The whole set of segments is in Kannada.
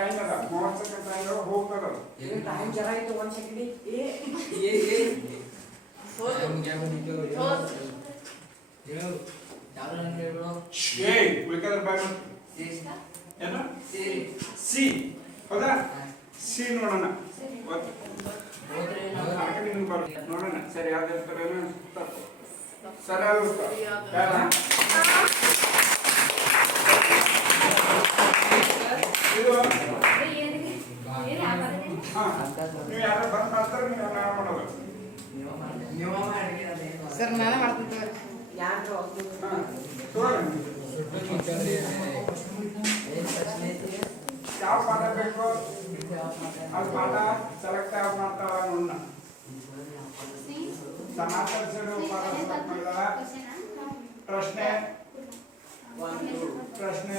ಟೈಮ್ ಅದ 30 ಸೆಕೆಂಡ್ ಟೈಮ್ ಹೋಗ್ತದ ಟೈಮ್ ಜರ ಆಯ್ತು 1 ಸೆಕೆಂಡ್ ये हम क्या बोलते हो ये चालू नहीं करो ಏ ಉಳಿಕದ್ರ ಬಾಯ್ ಏನು ಸಿ ಹೌದಾ ಸಿ ನೋಡೋಣ ನೋಡೋಣ ಸರಿ ಯಾವ್ದು ಇರ್ತಾರೆ ತಪ್ಪು ಸರಿ ಆಗುತ್ತೆ ಇದು ನೀವು ಯಾರು ಬಂದ್ ಮಾಡ್ತಾರೆ ನೀವು ನಾವು ಮಾಡೋದು ಸರ್ ನಾನೇ ಮಾಡ್ತೀನಿ ಯಾರು ಯಾವ ಪಾಠ ಬೇಕು ಅದು ಪಾಠ ಸೆಲೆಕ್ಟ್ ಯಾವ ಮಾಡ್ತಾವ ನೋಡೋಣ ಸಮಾಚಾರ ಪಾಠ ಸೆಲೆಕ್ಟ್ ಮಾಡಿದಾರ ಪ್ರಶ್ನೆ ಪ್ರಶ್ನೆ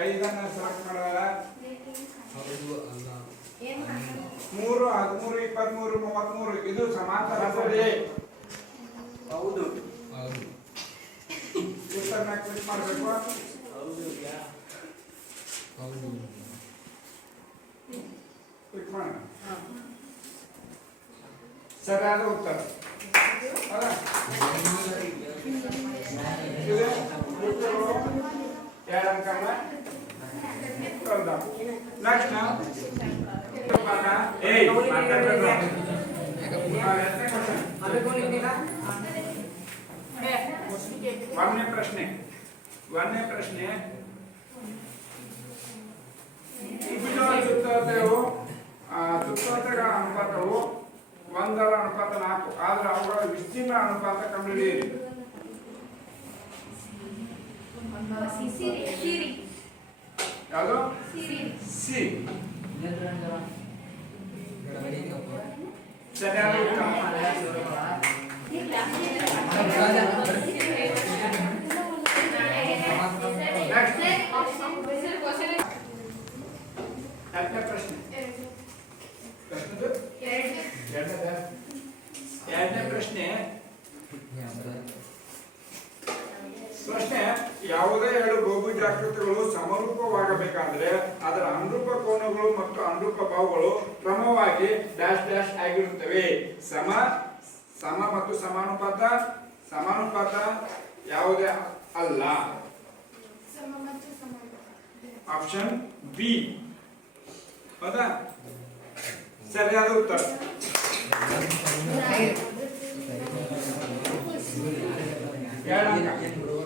5 ಸೆಲೆಕ್ಟ್ ಮಾಡಿದಾರ 3 13 23 33 ಇದು ಸಮಾಂತರ ಸರಿ ಹೌದು ಹೌದು ಉತ್ತರನ ಕ್ಲಿಕ್ ಮಾಡಬೇಕು ಹೌದು ಹೌದು ಕ್ಲಿಕ್ ಮಾಡಿ ಸರಿಯಾದ ಉತ್ತರ ಹೌದಾ ಇದು ಎರಡು ಅಂಕನ ಕಳ್ದ ನೆಕ್ಸ್ಟ್ ಒಂದನೇ ಪ್ರಶ್ನೆ ಸುತ್ತಳತೆಗಳ ಅನುಪಾತವು 1:4 ಆದ್ರೆ ಅವುಗಳ ವಿಸ್ತೀರ್ಣ ಅನುಪಾತ ಕಂಡುಹಿಡಿಯಿರಿ ಯಾವುದು ಸಿ ಸರಿಯಾದ ಎರಡನೇ ಪ್ರಶ್ನೆ ಯಾವುದೇ ಎರಡು ಬಹುಭುಜಾಕೃತಿಗಳು ಸಮರೂಪವಾಗಬೇಕಾದರೆ ಅದರ ಅನುರೂಪ ಕೋನಗಳು ಮತ್ತು ಅನುರೂಪ ಬಾಹುಗಳು ಕ್ರಮವಾಗಿ ಡ್ಯಾಶ್ ಡ್ಯಾಶ್ ಆಗಿರುತ್ತವೆ. ಸಮ ಮತ್ತು ಸಮಾನುಪಾತ ಯಾವುದೇ ಅಲ್ಲ. ಆಪ್ಷನ್ ಬಿ ಹೌದಾ ಸರಿಯಾದ ಉತ್ತರ. ಎರಡು